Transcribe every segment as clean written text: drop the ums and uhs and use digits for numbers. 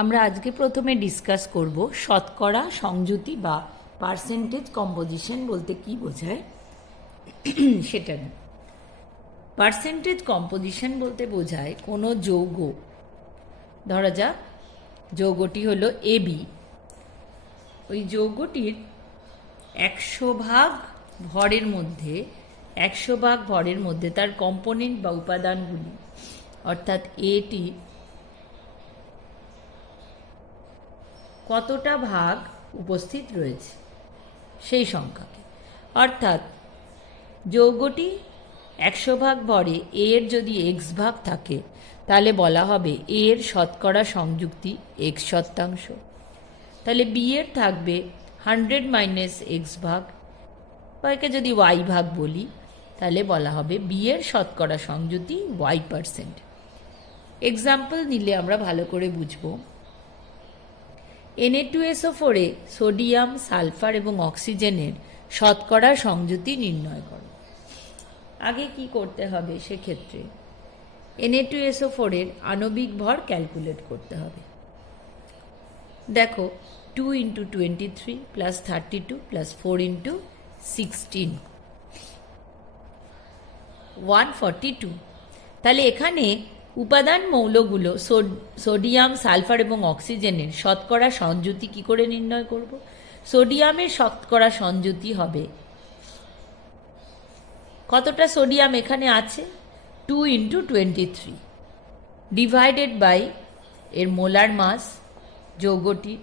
আমরা আজকে প্রথমে ডিসকাস করব শতকরা সংযুতি বা পার্সেন্টেজ কম্পোজিশন বলতে কি বোঝায় সেটা নিয়ে। পার্সেন্টেজ কম্পোজিশন বলতে বোঝায় কোনো যৌগ, ধরা যাক যৌগটি হলো এবি, ওই যৌগটির 100 ভাগ ভরের মধ্যে 100 ভাগ ভরের মধ্যে তার কম্পোনেন্ট বা উপাদানগুলি অর্থাৎ এটি কতটা ভাগ উপস্থিত রয়েছে সেই সংখ্যাকে, অর্থাৎ যৌগটি 100 ভাগ ভরে এর যদি এক্স ভাগ থাকে তাহলে বলা হবে এর শতকরা সংযুক্তি এক্স শতাংশ। তাহলে বি এর থাকবে 100 - এক্স ভাগ, বা একে যদি ওয়াই ভাগ বলি তাহলে বলা হবে বি এর শতকরা সংযুতি y%। এক্সাম্পল নিলে আমরা ভালো করে বুঝবো। Na2SO4 এ সোডিয়াম, সালফার এবং অক্সিজেনের শতকরা সংযুতি নির্ণয় করো। আগে কি করতে হবে, সেক্ষেত্রে Na2SO4 এর আণবিক ভর ক্যালকুলেট করতে হবে। দেখো 2 × 23 + 32 + 4 × 16 142। তাহলে এখানে উপাদান মৌলগুলো সোডিয়াম, সালফার এবং অক্সিজেনের শতকরা সংযুতি কি করে নির্ণয় করব? সোডিয়ামের শতকরা সংযুতি হবে, কতটা সোডিয়াম এখানে আছে 2 × 23 ডিভাইডেড বাই এর মোলার মাস যৌগটি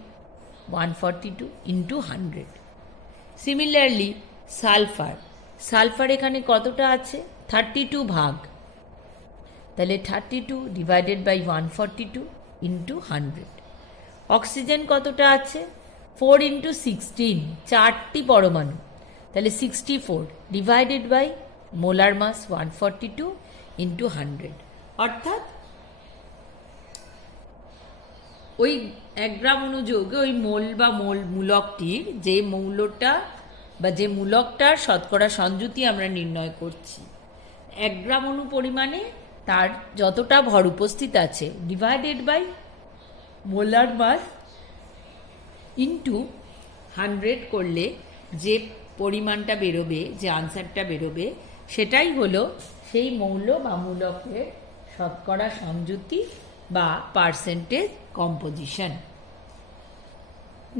142 × 100। সিমিলারলি সালফার এখানে কতটা আছে 32 ভাগ, তাহলে 32 ডিভাইডেড বাই 142 × 100। অক্সিজেন কতটা আছে 4 × 16, 4টি পরমাণু, তাহলে 64 ডিভাইডেড বাই মোলার মাস 142 × 100। অর্থাৎ ওই 1 গ্রাম অনুযৌগে ওই মোল বা মূলকটির যে মৌলটা বা যে মূলকটার শতকরা সংযুতি আমরা নির্ণয় করছি, 1 গ্রাম অণু পরিমাণে তার যতটা ভর উপস্থিত আছে divided by molar mass into 100 করলে যে পরিমাণটা বেরোবে, যে আনসারটা বেরোবে, সেটাই হলো সেই মৌল বা মূলকের শতকরা সংযুতি বা percentage composition.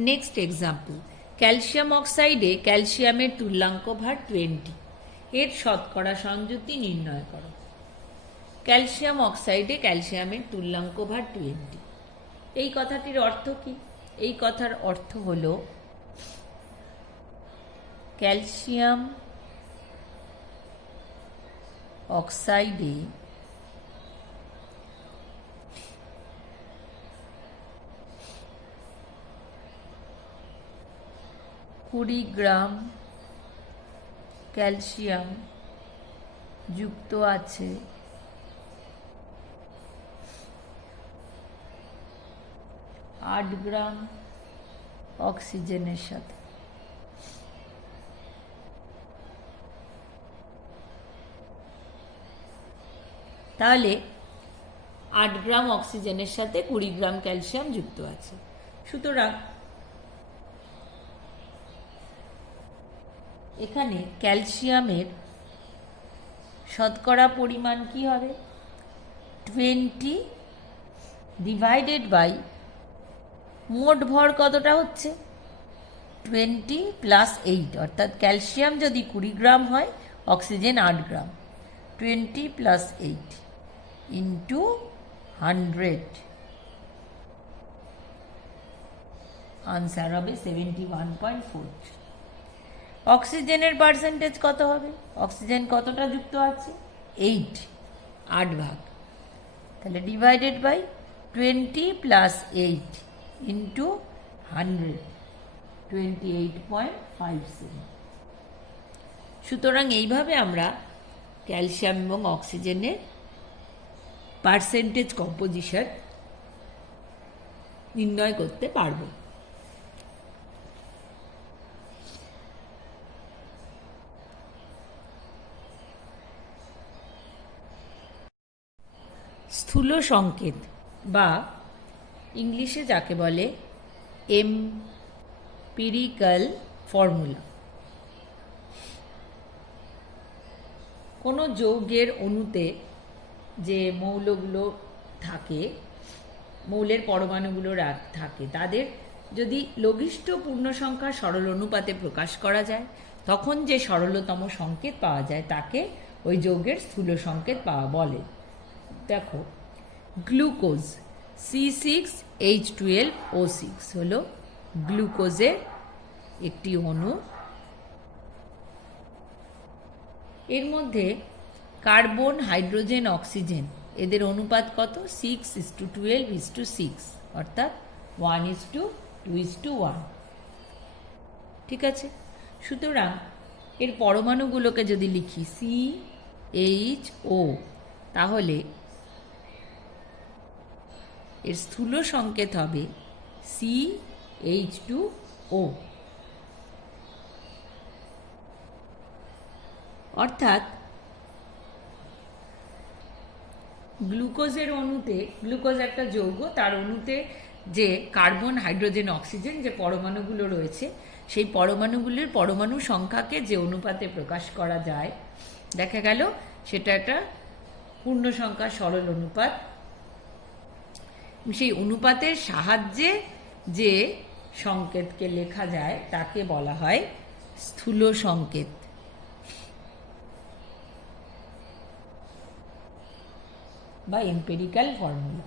Next example, calcium অক্সাইডে ক্যালসিয়ামের তুল্যাঙ্ক ভার 20, এর শতকরা সংযুতি নির্ণয় করো। ক্যালসিয়াম অক্সাইডে ক্যালসিয়ামের তুল্যাঙ্ক ভার 20। এই কথাটির অর্থ কি? এই কথার অর্থ হলো ক্যালসিয়াম অক্সাইডে কুড়ি গ্রাম ক্যালসিয়াম যুক্ত আছে 8 গ্রাম অক্সিজেনের সাথে। তাহলে 8 গ্রাম অক্সিজেনের সাথে 20 গ্রাম ক্যালসিয়াম যুক্ত আছে। সুতরাং এখানে ক্যালসিয়ামের শতকরা পরিমাণ কি হবে 20 ডিভাইডেড বাই মোট ভর কতটা হচ্ছে 20 + 8, অর্থাৎ ক্যালসিয়াম যদি 20 গ্রাম হয়, অক্সিজেন 8 গ্রাম, 20 + 8 ইন্টু 100, আনসার হবে 71.4। অক্সিজেনের পার্সেন্টেজ কত হবে? অক্সিজেন কতটা যুক্ত আছে 8 ভাগ, তাহলে ডিভাইডেড বাই 20 + 8 ইন্টু 100, 28.57। সুতরাং এইভাবে আমরা ক্যালসিয়াম এবং অক্সিজেনের পার্সেন্টেজ কম্পোজিশন নির্ণয় করতে পারব। স্থূল সংকেত বা ইংলিশে যাকে বলে এম্পিরিক্যাল ফর্মুলা। কোনো যৌগের অণুতে যে মৌলগুলো থাকে, মৌলের পরমাণুগুলো থাকে, তাদের যদি লঘিষ্ঠ পূর্ণসংখ্যার সরল অনুপাতে প্রকাশ করা যায়, তখন যে সরলতম সংকেত পাওয়া যায় তাকে ওই যৌগের স্থূল সংকেত পাওয়া বলে। দেখো, গ্লুকোজ C6H12O6 হলো গ্লুকোজের একটি অণু। এর মধ্যে কার্বন, হাইড্রোজেন, অক্সিজেন এদের অনুপাত কত? 6:12:6, অর্থাৎ 1:2:1। ঠিক আছে, সুতরাং এর পরমাণুগুলোকে যদি লিখি CHO, তাহলে এর স্থূল সংকেত হবে CH2O। অর্থাৎ গ্লুকোজের অণুতে, গ্লুকোজ একটা যৌগ, তার অণুতে যে কার্বন, হাইড্রোজেন, অক্সিজেন যে পরমাণুগুলো রয়েছে, সেই পরমাণুগুলির পরমাণু সংখ্যাকে যে অনুপাতে প্রকাশ করা যায়, দেখা গেল সেটা একটা পূর্ণ সংখ্যা সরল অনুপাত। সেই অনুপাতের সাহায্যে যে সংকেতকে লেখা যায় তাকে বলা হয় স্থূল সংকেত বা এম্পিরিক্যাল ফর্মুলা।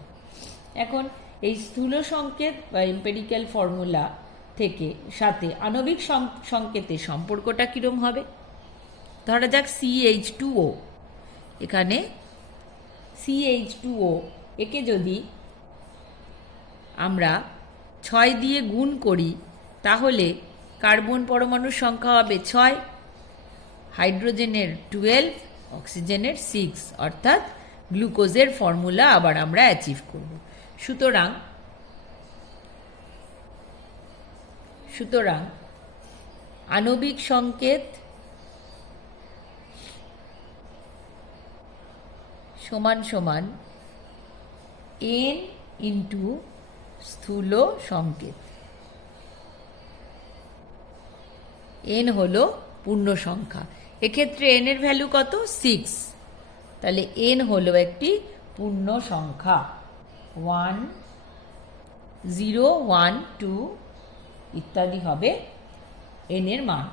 এখন এই স্থূল সংকেত বা এম্পিরিক্যাল ফর্মুলা থেকে সাথে আণবিক সংকেতের সম্পর্কটা কীরকম হবে? ধরা যাক CH2O, এখানে CH2O একে যদি আমরা 6 দিয়ে গুণ করি, তাহলে কার্বন পরমাণুর সংখ্যা হবে 6, হাইড্রোজেনের 12, অক্সিজেনের 6, অর্থাৎ গ্লুকোজের ফর্মুলা আবার আমরা অ্যাচিভ করব। সুতরাং আণবিক সংকেত সমান সমান n ইন্টু স্থূল সংকেত। n হলো পূর্ণ সংখ্যা, এক্ষেত্রে n এর ভ্যালু কত? 6, তাহলে n হলো একটি পূর্ণ সংখ্যা, 1, 0, 1, 2 ইত্যাদি হবে n এর মান।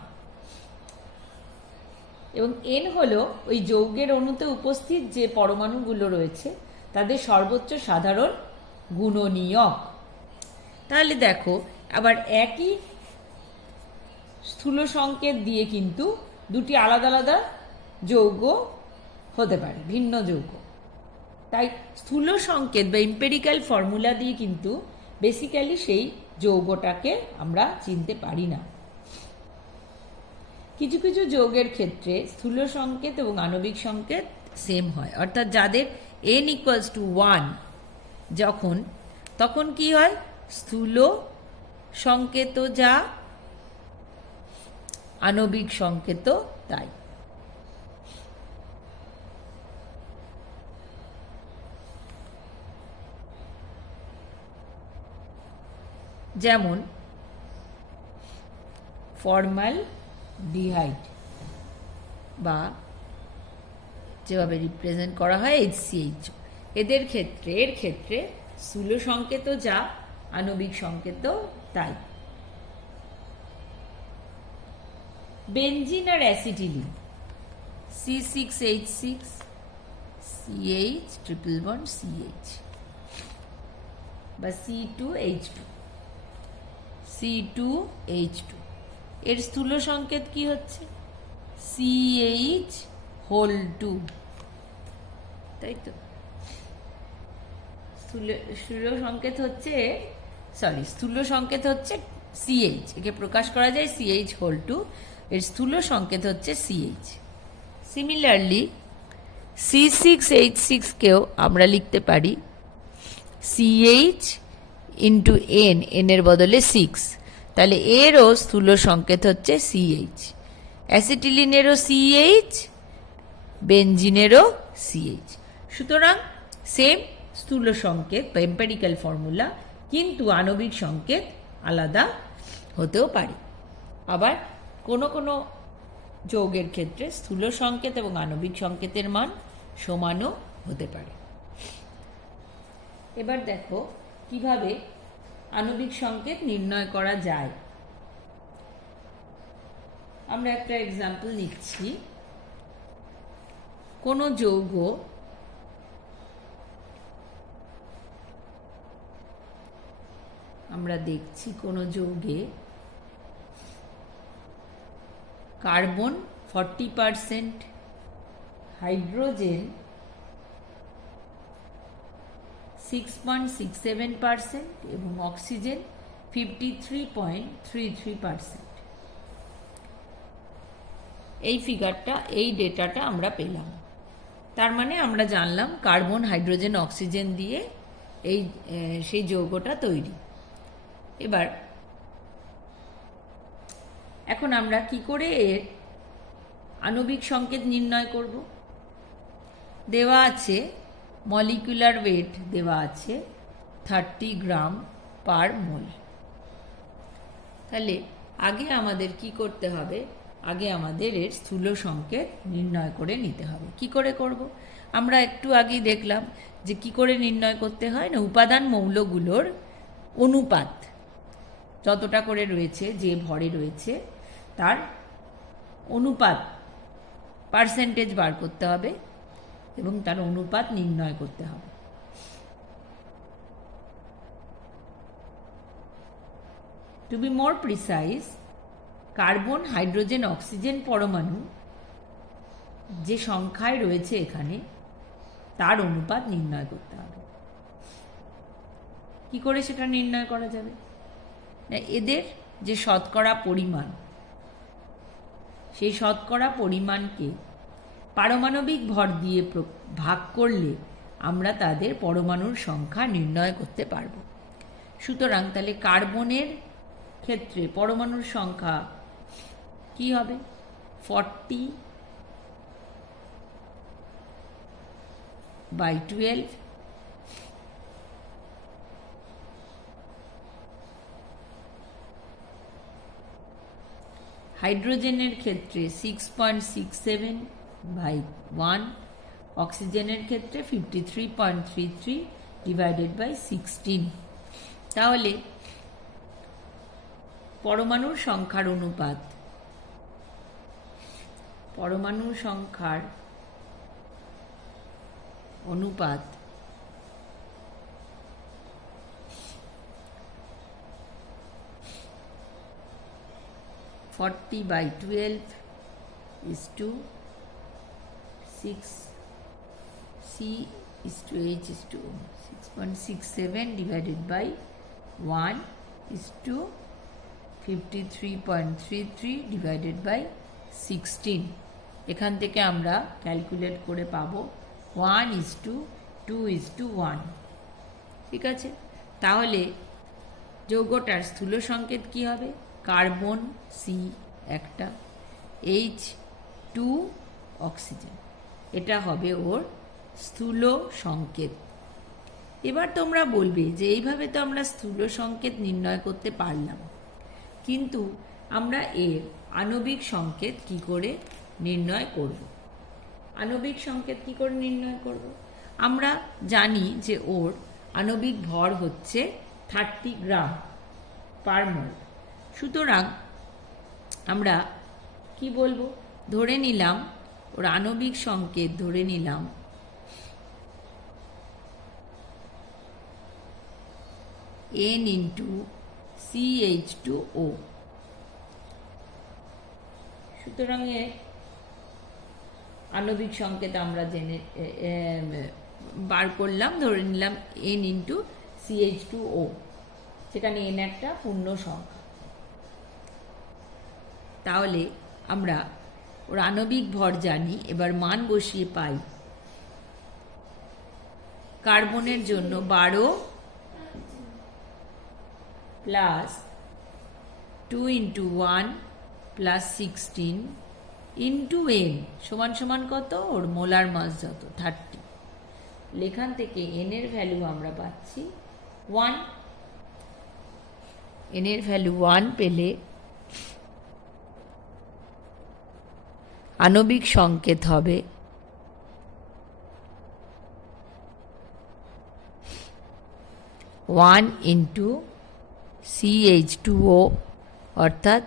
এবং n হলো ওই যৌগের অণুতে উপস্থিত যে পরমাণুগুলো রয়েছে তাদের সর্বোচ্চ সাধারণ গুণনীয়ক। তাহলে দেখো, আবার একই স্থূল সংকেত দিয়ে কিন্তু দুটি আলাদা আলাদা যৌগ হতে পারে, ভিন্ন যৌগ। তাই স্থূল সংকেত বা এম্পিরিক্যাল ফর্মুলা দিয়ে কিন্তু বেসিক্যালি সেই যৌগটাকে আমরা চিনতে পারি না। কিছু কিছু যৌগের ক্ষেত্রে স্থূল সংকেত এবং আণবিক সংকেত সেম হয়, অর্থাৎ যাদের n = 1 তখন কি হয়? স্থূল সংকেত যা, আণবিক সংকেত তাই। যেমন ফর্মালডিহাইড বা যেভাবে রিপ্রেজেন্ট করা হয় HCHO, এর ক্ষেত্রে স্থূল সংকেত যা, আণবিক সংকেত তাই। বেনজিন আর acetylene C6H6 CH triple bond CH বা C2H2 এর স্থূল সংকেত কি হচ্ছে? CH2, তাই তো? স্থূল সংকেত হচ্ছে CH, একে প্রকাশ করা যায় CH2, এর স্থূল সংকেত হচ্ছে CH। সিমিলারলি C6H6 কেও আমরা লিখতে পারি CH ইন্টু n, এর বদলে 6, তাহলে এরও স্থূল সংকেত হচ্ছে CH। অ্যাসিটিলিনেরও CH, বেনজিনেরও CH। সুতরাং সেম স্থূল সংকেত বা এম্পিরিক্যাল ফর্মুলা কিন্তু আণবিক সংকেত আলাদা হতেও পারে। আবার কোনো কোনো যৌগের ক্ষেত্রে স্থূল সংকেত এবং আণবিক সংকেতের মান সমানও হতে পারে। এবার দেখো কিভাবে আণবিক সংকেত নির্ণয় করা যায়। আমরা একটা এক্সাম্পল নিচ্ছি। কোনো যৌগ আমরা দেখছি কোনো যৌগে কার্বন 40%, হাইড্রোজেন 6.67% এবং অক্সিজেন 53.33%। এই ফিগারটা, এই ডেটাটা আমরা পেলাম। তার মানে আমরা জানলাম কার্বন, হাইড্রোজেন, অক্সিজেন দিয়ে সেই যৌগটা তৈরি। এবার এখন আমরা কি করে এর আণবিক সংকেত নির্ণয় করব? দেওয়া আছে মলিকুলার ওয়েট, দেওয়া আছে 30 গ্রাম পার মোল। তাহলে আগে আমাদের কি করতে হবে? আগে আমাদের এর স্থূল সংকেত নির্ণয় করে নিতে হবে। কি করে করব? আমরা একটু আগেই দেখলাম যে কি করে নির্ণয় করতে হয় না, উপাদান মৌলগুলোর অনুপাত যতটা করে রয়েছে, যে ভরে রয়েছে তার অনুপাত পার্সেন্টেজ বার করতে হবে এবং তার অনুপাত নির্ণয় করতে হবে। To be more precise, carbon, hydrogen, oxygen পরমাণু যে সংখ্যায় রয়েছে এখানে তার অনুপাত নির্ণয় করতে হবে। কি করে সেটা নির্ণয় করা যাবে? এদের যে শতকরা পরিমাণ, সেই শতকরা পরিমাণকে পারমাণবিক ভর দিয়ে ভাগ করলে আমরা তাদের পরমাণুর সংখ্যা নির্ণয় করতে পারব। সুতরাং তাহলে কার্বনের ক্ষেত্রে পরমাণুর সংখ্যা কি হবে? 40/12, হাইড্রোজেনের ক্ষেত্রে 6.67/1, অক্সিজেনের ক্ষেত্রে 53.33/16। তাহলে পরমাণুর সংখ্যার অনুপাত, পরমাণুর সংখ্যার অনুপাত 40/12 is to 6, C is to H is to 6.67 divided by 1 is to 53.33 divided by 16। এখান থেকে আমরা ক্যালকুলেট করে পাবো 1:2:1। ঠিক আছে, তাহলে যৌগটার স্থূল সংকেত কি হবে? কার্বন সি একটা, H2 অক্সিজেন, এটা হবে ওর স্থূল সংকেত। এবার তোমরা বলবে যে এইভাবে তো আমরা স্থূল সংকেত নির্ণয় করতে পারলাম, কিন্তু আমরা এর আণবিক সংকেত কি করে নির্ণয় করব? আণবিক সংকেত কি করে নির্ণয় করব? আমরা জানি যে ওর আণবিক ভর হচ্ছে 30 গ্রাম পার মোল। সুতরাং আমরা কি বলবো? ধরে নিলাম ওর আণবিক সংকেত, ধরে নিলাম N×CH2O। সুতরাং এর আণবিক সংকেত আমরা জেনে বার করলাম, ধরে নিলাম N×CH2O, সেখানে N একটা পূর্ণ সংখ্যা। তাহলে আমরা ওর আণবিক ভর জানি, এবার মান বসিয়ে পাই। কার্বনের জন্য 12 প্লাস 2×1 প্লাস 16 ইন্টু N সমান সমান কত? ওর মোলার মাস যত 30। এখান থেকে N এর ভ্যালু আমরা পাচ্ছি 1। n এর ভ্যালু 1 পেলে আণবিক সংকেত হবে ওয়ান ইন্টু CH2O অর্থাৎ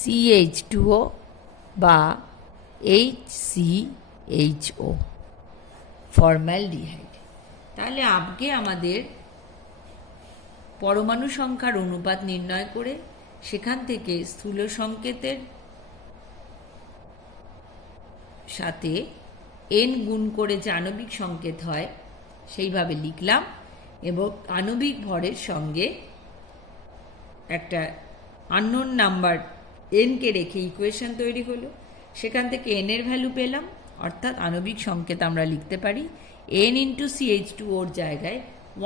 CH2O বা HCHO ফর্মালডিহাইড। তাহলে আগে আমাদের পরমাণু সংখ্যার অনুপাত নির্ণয় করে সেখান থেকে স্থূল সংকেতের সাথে n গুণ করে যে আণবিক সংকেত হয় সেইভাবে লিখলাম এবং আণবিক ভরের সঙ্গে একটা আননোন নাম্বার n-কে রেখে ইকুয়েশন তৈরি হলো। সেখান থেকে n এর ভ্যালু পেলাম, অর্থাৎ আণবিক সংকেত আমরা লিখতে পারি n ইন্টু CH2O-র জায়গায়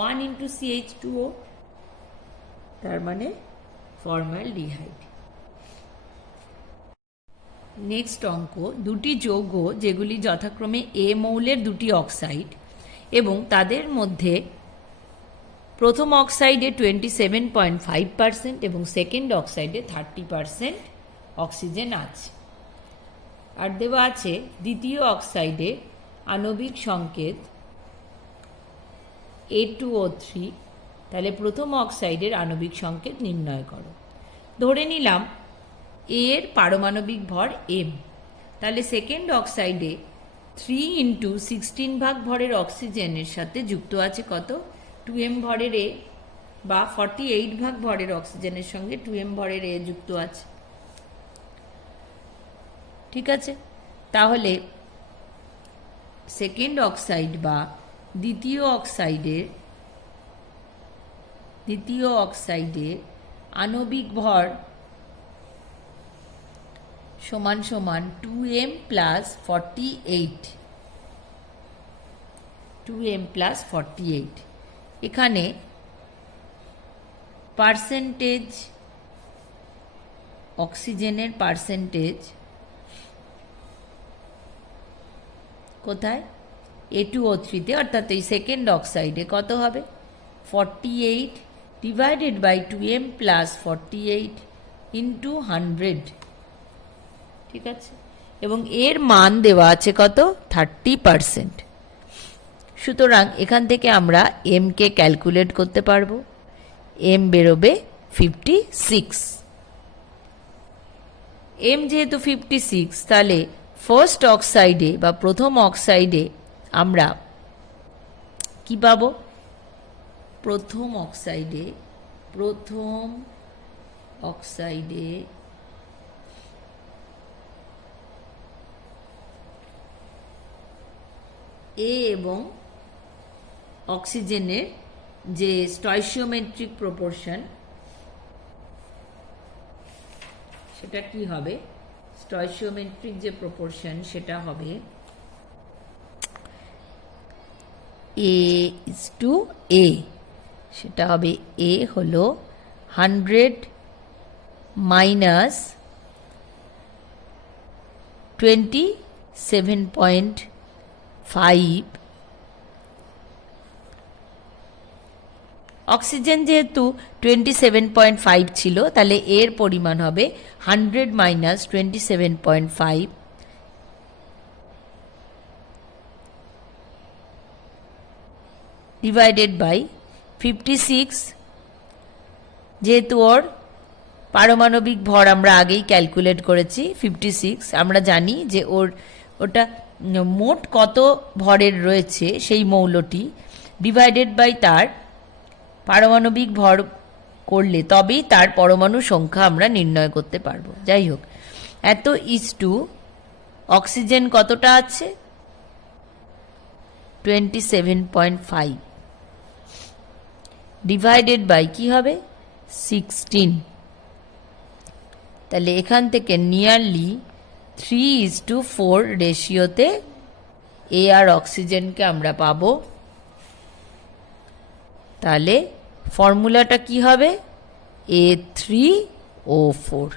1 ইন্টু CH2O, তার মানে ফর্মালডিহাইড। নেক্সট অঙ্ক, দুটি যৌগ যেগুলি যথাক্রমে A মৌলের দুটি অক্সাইড এবং তাদের মধ্যে প্রথম অক্সাইডে 27.5% এবং সেকেন্ড অক্সাইডে 30% অক্সিজেন আছে। আর দেওয়া আছে দ্বিতীয় অক্সাইডে আণবিক সংকেত A2O3, তাহলে প্রথম অক্সাইডের আণবিক সংকেত নির্ণয় করো। ধরে নিলাম A এর পারমাণবিক ভর m, তাহলে সেকেন্ড অক্সাইডে 3 ইন্টু 16 ভাগ ভরের অক্সিজেনের সাথে যুক্ত আছে কত? 2m ভরের A, বা 48 ভাগ ভরের অক্সিজেনের সঙ্গে 2m ভরের A যুক্ত আছে। ঠিক আছে, তাহলে সেকেন্ড অক্সাইড বা দ্বিতীয় অক্সাইডে আণবিক ভর সমান সমান 2m প্লাস 48। এখানে পার্সেন্টেজ, অক্সিজেনের পার্সেন্টেজ কোথায়? A2O3-তে, অর্থাৎ এই সেকেন্ড অক্সাইডে কত হবে? 48 divided by 2m plus 48 into 100। ঠিক আছে, এবং এর মান দেওয়া আছে কত? 30%। সুতরাং এখান থেকে আমরা m-কে ক্যালকুলেট করতে পারবো। m বেরোবে 56। m যেহেতু 56, তাহলে ফার্স্ট অক্সাইডে বা প্রথম অক্সাইডে আমরা কি পাবো? প্রথম অক্সাইডে A এবং অক্সিজেনের যে স্টয়চিওমেট্রিক প্রপোর্শন, সেটা কি হবে? স্টয়চিওমেট্রিক যে প্রপোর্শন সেটা হবে A:A, সেটা হবে A হলো 100 মাইনাস 27.5। অক্সিজেন যেহেতু 27.5 ছিল, তাহলে এর পরিমাণ হবে 100 মাইনাস 27.5 ডিভাইডেড বাই 56। যেহেতু ওর পারমাণবিক ভর আমরা আগেই ক্যালকুলেট করেছি 56, আমরা জানি যে ওটা মোট কত ভরের রয়েছে সেই মৌলটি, ডিভাইডেড বাই তার পারমাণবিক ভর করলে তবেই তার পরমাণু সংখ্যা আমরা নির্ণয় করতে পারবো। যাই হোক, এত ইজটু অক্সিজেন কতটা আছে? 27.5 ডিভাইডেড বাই কি হবে? 16। তাহলে এখান থেকে নিয়ারলি 3:4 রেশিওতে এ আর অক্সিজেনকে আমরা পাবো। তাহলে ফর্মুলাটা কি হবে? A3O4।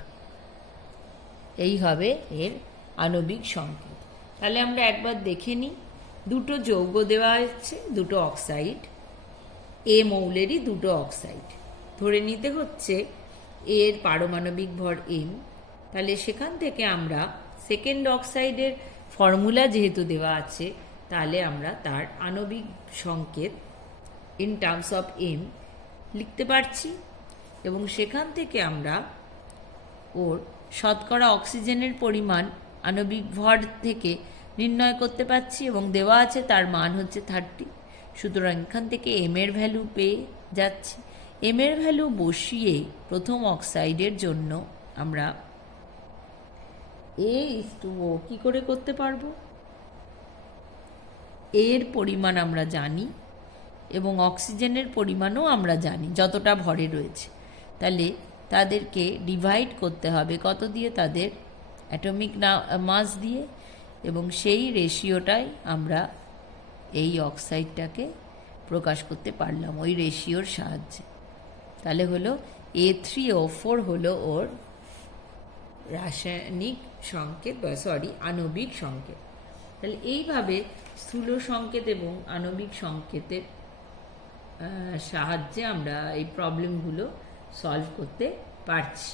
এই হবে এর আণবিক সংকেত। তাহলে আমরা একবার দেখে নিই, দুটো যৌগ দেওয়া হচ্ছে, দুটো অক্সাইড। এ মৌলেরই দুটো অক্সাইড। ধরে নিতে হচ্ছে এর পারমাণবিক ভর m। তাহলে সেখান থেকে আমরা সেকেন্ড অক্সাইডের ফর্মুলা যেহেতু দেওয়া আছে, তাহলে আমরা তার আণবিক সংকেত ইন টার্মস অফ m লিখতে পারছি, এবং সেখান থেকে আমরা ওর শতকরা অক্সিজেনের পরিমাণ আণবিক ভর থেকে নির্ণয় করতে পারছি, এবং দেওয়া আছে তার মান হচ্ছে 30। সুতরাং এখান থেকে এম এর ভ্যালু পেয়ে যাচ্ছি। এম এর ভ্যালু বসিয়ে প্রথম অক্সাইডের জন্য আমরা A/O কী করে করতে পারবো? এর পরিমাণ আমরা জানি এবং অক্সিজেনের পরিমাণও আমরা জানি যতটা ভরে রয়েছে। তাহলে তাদেরকে ডিভাইড করতে হবে কত দিয়ে? তাদের অ্যাটমিক মাস দিয়ে, এবং সেই রেশিওটাই আমরা এই অক্সাইডটাকে প্রকাশ করতে পারলাম ওই রেশিওর সাহায্যে। তাহলে হলো A3O4 হলো ওর রাসায়নিক সংকেত, আণবিক সংকেত। তাহলে এইভাবে স্থূল সংকেত এবং আণবিক সংকেতের সাহায্যে আমরা এই প্রবলেমগুলো সলভ করতে পারছি।